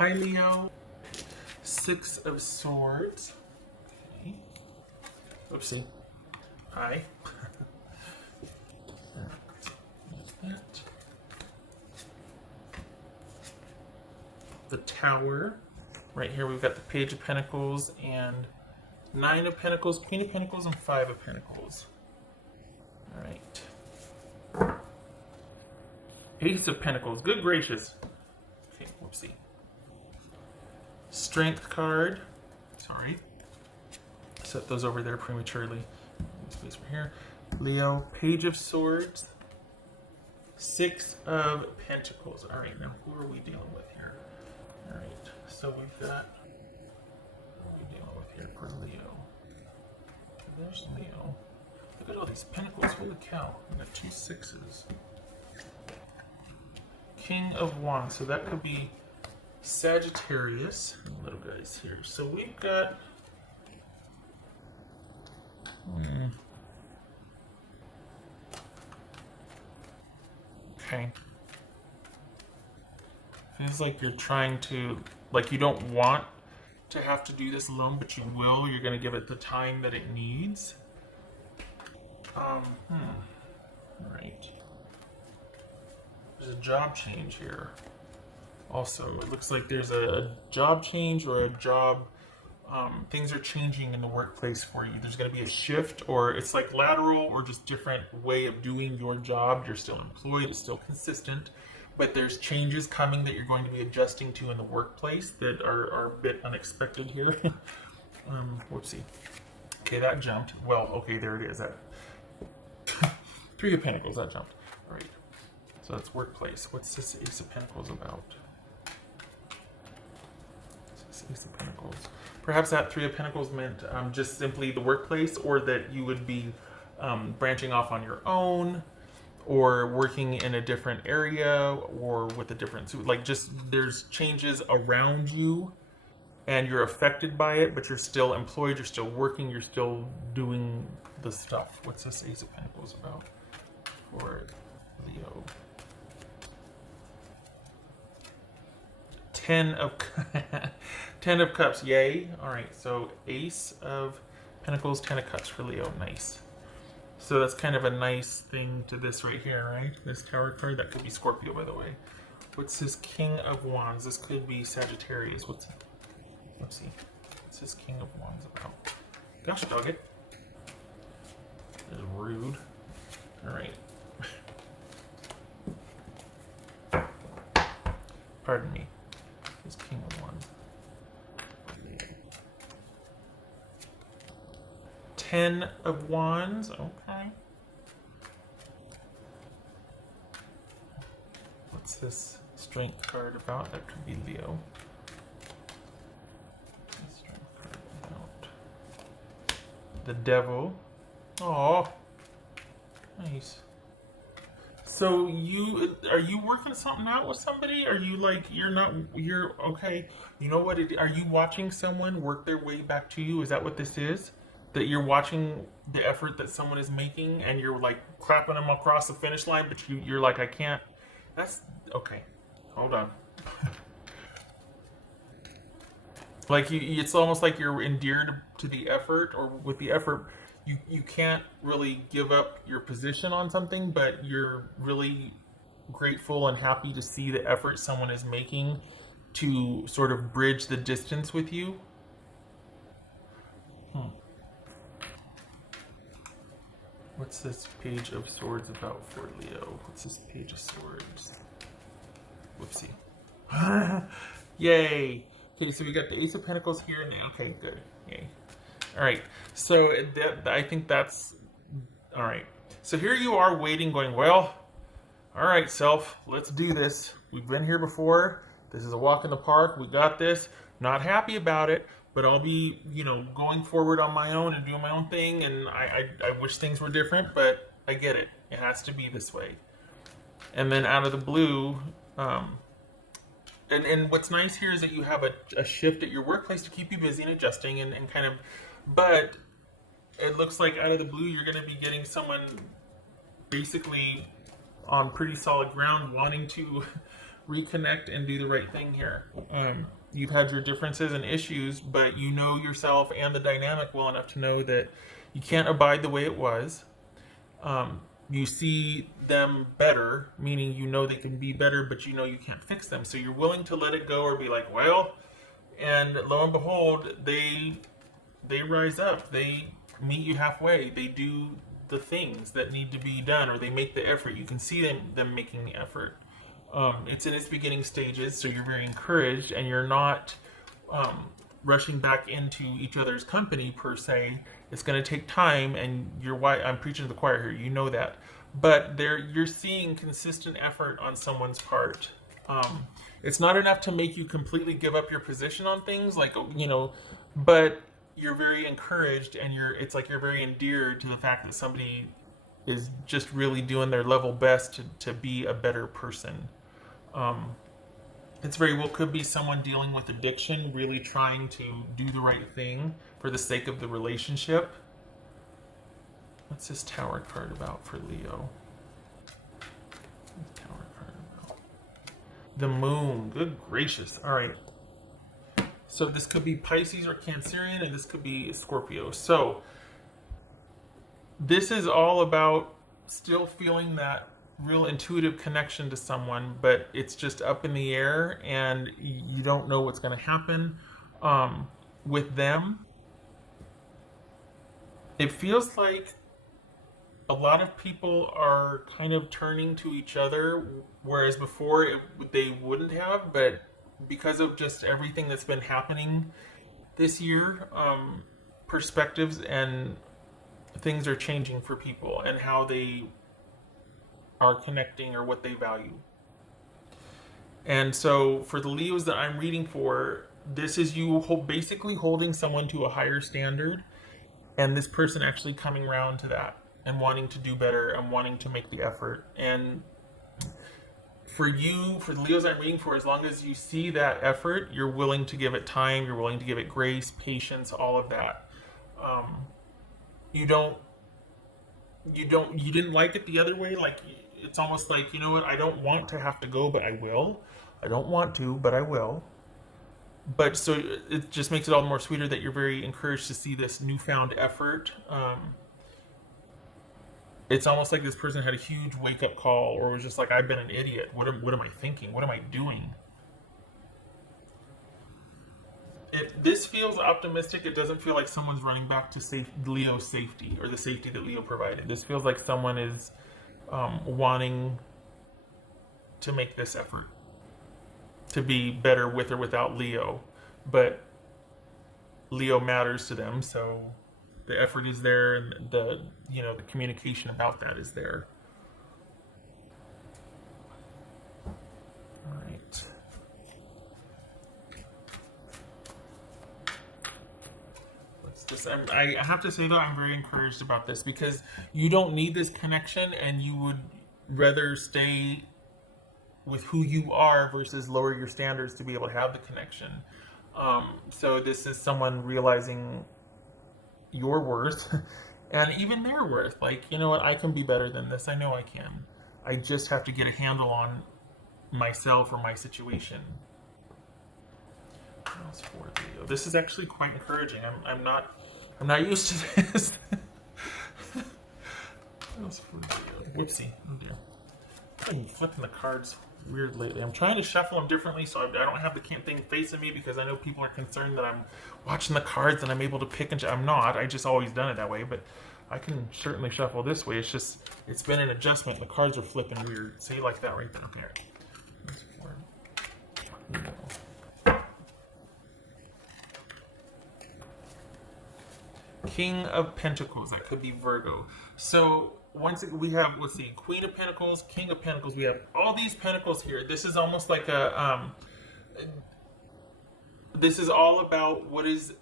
Hi, Leo. Six of Swords. Okay. Oopsie. Hi. That. The Tower. Right here we've got the Page of Pentacles and Nine of Pentacles, Queen of Pentacles, and Five of Pentacles. Alright. Ace of Pentacles. Good gracious. Okay, whoopsie. Strength card. Sorry. Set those over there prematurely. Space for here. Leo. Page of Swords. Six of Pentacles. Alright, now who are we dealing with here? Alright, so we've got... What are we dealing with here for Leo? There's Leo. Look at all these pentacles. Holy cow. We got 2 sixes. King of Wands. So that could be Sagittarius. Little guys here. So we've got... Okay. Feels like you're trying to... Like you don't want to have to do this alone, but you will. You're going to give it the time that it needs. Right. There's a job change here. Also, it looks like there's a job change or a job... things are changing in the workplace for you. There's going to be a shift, or it's like lateral or just different way of doing your job. You're still employed, it's still consistent, but there's changes coming that you're going to be adjusting to in the workplace that are a bit unexpected here. Whoopsie. Okay, that jumped. Well, okay, there it is. That Three of Pentacles, that jumped. All right. So that's workplace. What's this Ace of Pentacles about? What's this Ace of Pentacles? Perhaps that Three of Pentacles meant just simply the workplace, or that you would be branching off on your own, or working in a different area, or with a different suit. Like just there's changes around you and you're affected by it, but you're still employed, you're still working, you're still doing the stuff. What's this Ace of Pentacles about for Leo? Ten of Cups, yay. Alright, so Ace of Pentacles, 10 of Cups for Leo, nice. So that's kind of a nice thing to this right here, right? This Tower card, that could be Scorpio, by the way. What's this King of Wands? This could be Sagittarius. Let's see. What's this King of Wands about? Gosh, dog it. This is rude. Alright. Pardon me. This King of Wands. 10 of Wands, okay. What's this Strength card about? That could be Leo. Strength card about the Devil. Oh, nice. So are you working something out with somebody? Are you like, you're okay. You know what, are you watching someone work their way back to you? Is that what this is? That you're watching the effort that someone is making and you're like clapping them across the finish line, but you're like, I can't. That's okay. Hold on. Like it's almost like you're endeared to the effort, or with the effort, you can't really give up your position on something, but you're really grateful and happy to see the effort someone is making to sort of bridge the distance with you. What's this Page of Swords about for Leo? What's this Page of Swords? Whoopsie. Yay! Okay, so we got the Ace of Pentacles here now. Okay, good. Yay. Alright, so I think that's... Alright, so here you are waiting, going, well, alright, self, let's do this. We've been here before. This is a walk in the park. We got this. Not happy about it, but I'll be, going forward on my own and doing my own thing, and I wish things were different, but I get it. It has to be this way. And then out of the blue, and what's nice here is that you have a shift at your workplace to keep you busy and adjusting and kind of, but it looks like out of the blue you're going to be getting someone basically on pretty solid ground wanting to reconnect and do the right thing here. You've had your differences and issues, but you know yourself and the dynamic well enough to know that you can't abide the way it was. You see them better, meaning you know they can be better, but you know you can't fix them. So you're willing to let it go or be like, well, and lo and behold, they rise up. They meet you halfway. They do the things that need to be done, or they make the effort. You can see them making the effort. It's in its beginning stages, so you're very encouraged, and you're not rushing back into each other's company per se. It's going to take time, and I'm preaching to the choir here. You know that, but you're seeing consistent effort on someone's part. It's not enough to make you completely give up your position on things, like, but you're very encouraged, and it's like you're very endeared to the fact that somebody is just really doing their level best to be a better person. It's very well could be someone dealing with addiction, really trying to do the right thing for the sake of the relationship. What's this Tower card about for Leo? What's Tower card about? The Moon. Good gracious. All right. So this could be Pisces or Cancerian, and this could be Scorpio. So this is all about still feeling that real intuitive connection to someone, but it's just up in the air, and you don't know what's going to happen with them. It feels like a lot of people are kind of turning to each other, whereas before they wouldn't have, but because of just everything that's been happening this year, perspectives and things are changing for people and how they are connecting or what they value. And so for the Leos that I'm reading for, this is you basically holding someone to a higher standard, and this person actually coming around to that and wanting to do better and wanting to make the effort. And for the Leos I'm reading for, as long as you see that effort, you're willing to give it time, you're willing to give it grace, patience, all of that. You didn't like it the other way. Like, it's almost like, you know what, I don't want to have to go, but I will. I don't want to, but I will. But so it just makes it all the more sweeter that you're very encouraged to see this newfound effort. It's almost like this person had a huge wake-up call, or was just like, I've been an idiot. What am I thinking? What am I doing? This feels optimistic. It doesn't feel like someone's running back to Leo's safety, or the safety that Leo provided. This feels like someone is wanting to make this effort to be better with or without Leo, but Leo matters to them, so the effort is there, and the communication about that is there. All right. I have to say, though, I'm very encouraged about this, because you don't need this connection, and you would rather stay with who you are versus lower your standards to be able to have the connection. So this is someone realizing your worth and even their worth. Like, you know what, I can be better than this. I know I can. I just have to get a handle on myself or my situation. What else for Leo? This is actually quite encouraging. I'm not used to this. What else for Leo? Whoopsie. Oh dear. I'm flipping the cards weird lately. I'm trying to shuffle them differently so I don't have the thing facing me, because I know people are concerned that I'm watching the cards and I'm able to pick and I'm not. I just always done it that way, but I can certainly shuffle this way. It's been an adjustment. The cards are flipping weird. Say like that right there. Okay. King of Pentacles. That could be Virgo. So once we have, let's see, Queen of Pentacles, King of Pentacles. We have all these pentacles here. This is almost like this is all about what is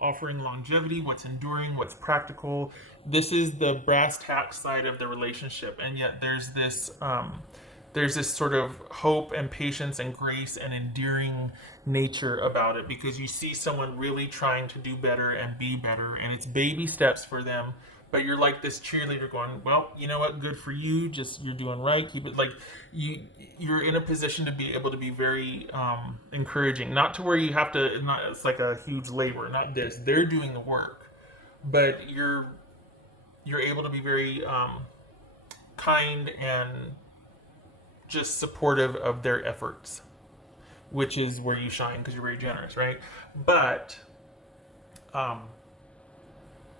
offering longevity, what's enduring, what's practical. This is the brass tacks side of the relationship, and yet there's this sort of hope and patience and grace and endearing nature about it, because you see someone really trying to do better and be better, and it's baby steps for them, but you're like this cheerleader going, well, you know what, good for you, just you're doing right, keep it like you're in a position to be able to be very encouraging, not to where you have to, not it's like a huge labor, not this, they're doing the work, but you're able to be very kind and just supportive of their efforts, which is where you shine because you're very generous, right? But um,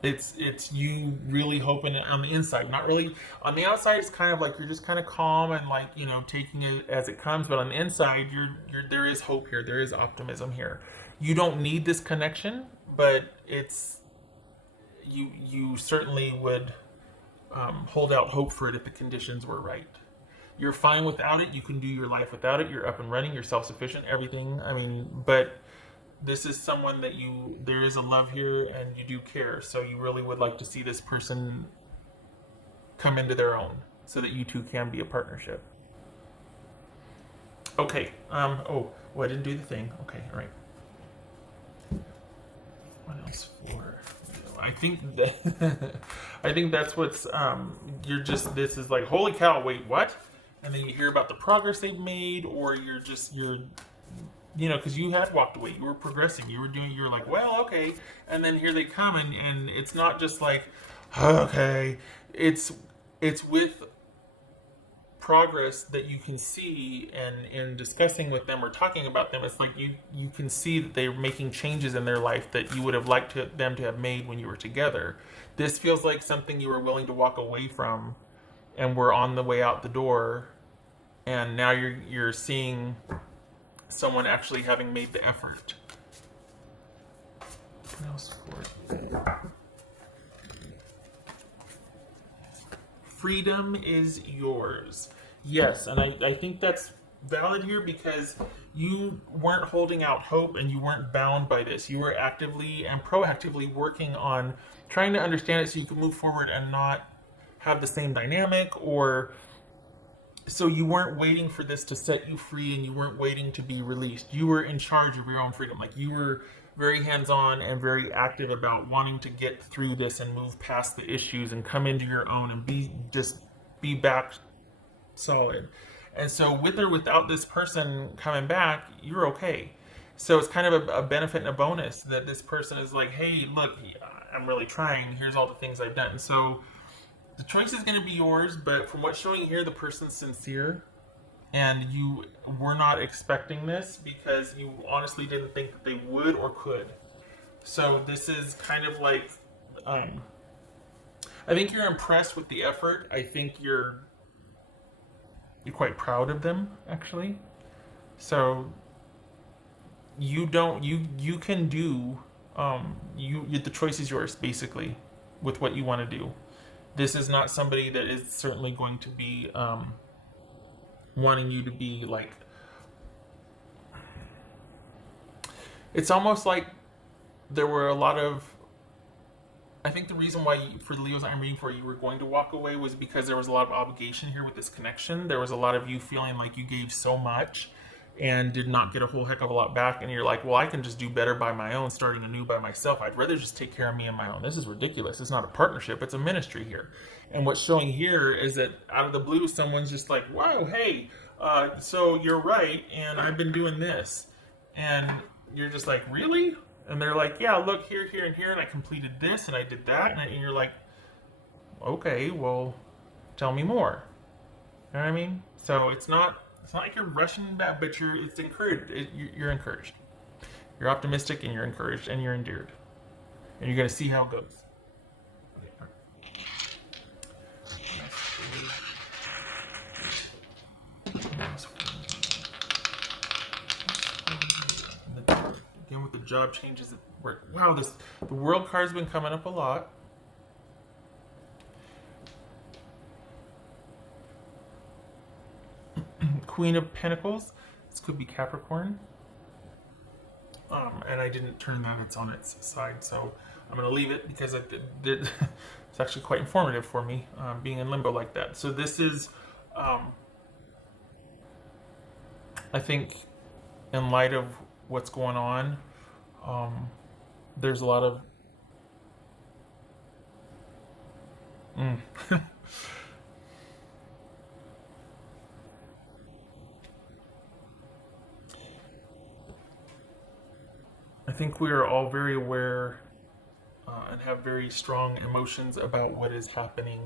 it's you really hoping on the inside, not really on the outside. It's kind of like you're just kind of calm and like taking it as it comes. But on the inside, you're there is hope here. There is optimism here. You don't need this connection, but it's you certainly would hold out hope for it if the conditions were right. You're fine without it. You can do your life without it. You're up and running. You're self-sufficient. Everything. I mean, but this is someone that there is a love here and you do care. So you really would like to see this person come into their own so that you two can be a partnership. Okay. Oh, I didn't do the thing. Okay. All right. What else for? I think that I think that's what's you're just this is like holy cow, wait, what? And then you hear about the progress they've made, or you're because you had walked away, you were progressing, you're like, well, okay, and then here they come, and it's not just like, okay, it's with progress that you can see, and in discussing with them or talking about them, it's like you can see that they're making changes in their life that you would have liked them to have made when you were together. This feels like something you were willing to walk away from, and we're on the way out the door, and now you're seeing someone actually having made the effort. What else for it? Freedom is yours. Yes, and I think that's valid here because you weren't holding out hope and you weren't bound by this. You were actively and proactively working on trying to understand it so you could move forward and not have the same dynamic, or so you weren't waiting for this to set you free and you weren't waiting to be released. You were in charge of your own freedom. Like you were very hands-on and very active about wanting to get through this and move past the issues and come into your own and be back solid. And so with or without this person coming back, you're okay. So it's kind of a benefit and a bonus that this person is like, hey, look, I'm really trying. Here's all the things I've done. So the choice is going to be yours, but from what's showing here, the person's sincere, and you were not expecting this because you honestly didn't think that they would or could. So this is kind of like, I think you're impressed with the effort. I think you're quite proud of them, actually. So you can do, the choice is yours, basically, with what you want to do. This is not somebody that is certainly going to be wanting you to be like. It's almost like there were a lot of. I think the reason why for the Leos I'm reading for you were going to walk away was because there was a lot of obligation here with this connection. There was a lot of you feeling like you gave so much and did not get a whole heck of a lot back, and you're like, well, I can just do better by my own, starting anew by myself. I'd rather just take care of me on my own. This is ridiculous. It's not a partnership, it's a ministry here. And what's showing here is that out of the blue, someone's just like, wow, hey, so you're right, and I've been doing this. And you're just like, really? And they're like, yeah, look, here, here, and here, and I completed this, and I did that, and you're like, okay, well, tell me more. You know what I mean? So it's not like you're rushing back, but it's encouraged. You're encouraged. You're optimistic, and you're encouraged, and you're endeared. And you're going to see how it goes. Again, with the job changes, wow, the world card's been coming up a lot. Queen of Pentacles. This could be Capricorn. And I didn't turn that, it's on its side, so I'm going to leave it because it's actually quite informative for me, being in limbo like that. So this is, I think, in light of what's going on, there's a lot of Mm. I think we are all very aware and have very strong emotions about what is happening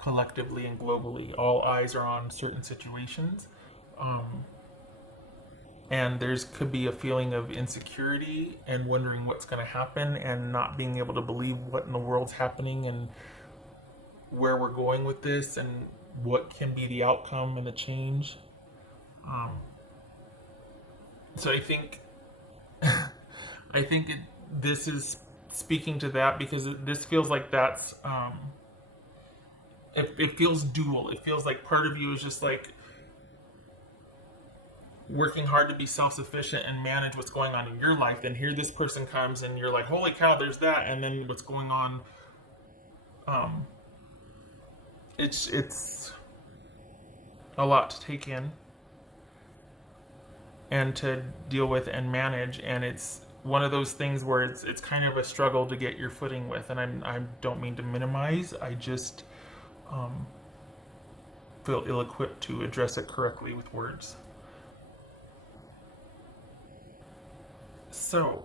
collectively and globally. All eyes are on certain situations. Um, and there's could be a feeling of insecurity and wondering what's going to happen and not being able to believe what in the world's happening and where we're going with this and what can be the outcome and the change. Um, so I think this is speaking to that because this feels like that's it feels dual. It feels like part of you is just like working hard to be self-sufficient and manage what's going on in your life. Then here this person comes and you're like, holy cow, there's that, and then what's going on. Um, it's a lot to take in and to deal with and manage, and it's one of those things where it's kind of a struggle to get your footing with. And I don't mean to minimize. I just um, feel ill-equipped to address it correctly with words. So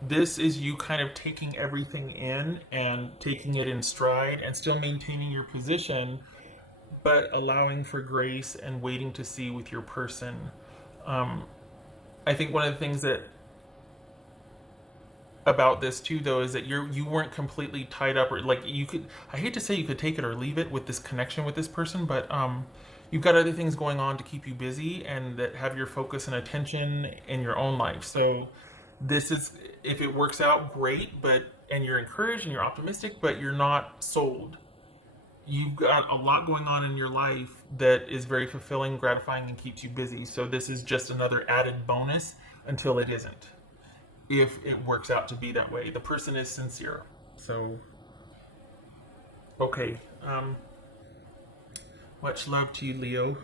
this is you kind of taking everything in and taking it in stride and still maintaining your position, but allowing for grace and waiting to see with your person. Um, I think one of the things that about this too, though, is that you weren't completely tied up, or like you could. I hate to say you could take it or leave it with this connection with this person, but you've got other things going on to keep you busy and that have your focus and attention in your own life. So this is if it works out, great, but and you're encouraged and you're optimistic, but you're not sold. You've got a lot going on in your life that is very fulfilling, gratifying, and keeps you busy. So this is just another added bonus until it isn't. If it works out to be that way, the person is sincere. So okay, much love to you, Leo.